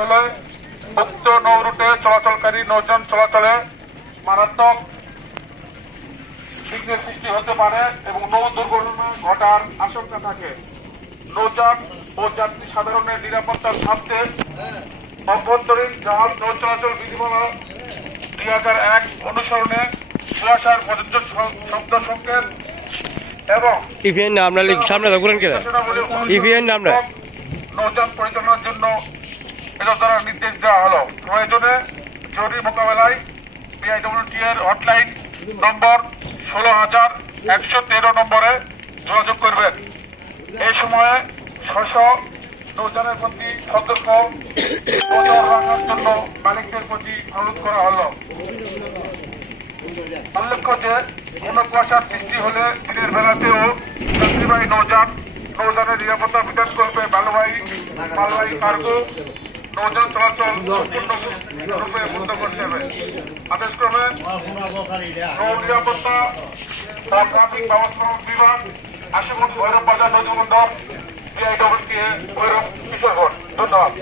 হলে উক্ত নৌ রুটে চলাচলকারী নৌযান চলাচলে মারাত্মক বিঘ্নের সৃষ্টি হতে পারে এবং নৌ দুর্ঘটনা ঘটার আশঙ্কা থাকে। নৌযান ও যাত্রী সাধারণের নিরাপত্তার স্বার্থে অভ্যন্তরীণ জাহাজ নৌ চলাচল বিধিমালা 2001 অনুসরণে কুয়াশার প্রযোজ্য শব্দ সংকেত এবং নৌযান পরিচালনার জন্য এদের দ্বারা নির্দেশ দেওয়া হলো। প্রয়োজনে জরুরি মোকাবেলায় বিআইডব্লিউটি এর হটলাইন নম্বর 16113 নম্বরে যোগাযোগ করবেন। এই সময়ে নৌযানের প্রতি সতর্ক নজর রাখার জন্য মালিকদের প্রতি অনুরোধ করা হলো। উল্লেখ্য যে কোন কুয়াশার সৃষ্টি হলে দিনের বেলাতেও যাত্রীবাহী নৌযানের নিরাপত্তা বিধান করবে মালবাহী কার্গো নৌযান চলাচল সম্পূর্ণরূপে বন্ধ করতে হবে। আদেশক্রমে নৌ নিরাপত্তা ও ট্রাফিক ব্যবস্থাপনা বিভাগ, আশুগঞ্জ ভৈরব বাজার নদী বন্দর, বিআইডব্লিউটি ভৈরব কিশোরগঞ্জ। ধন্যবাদ।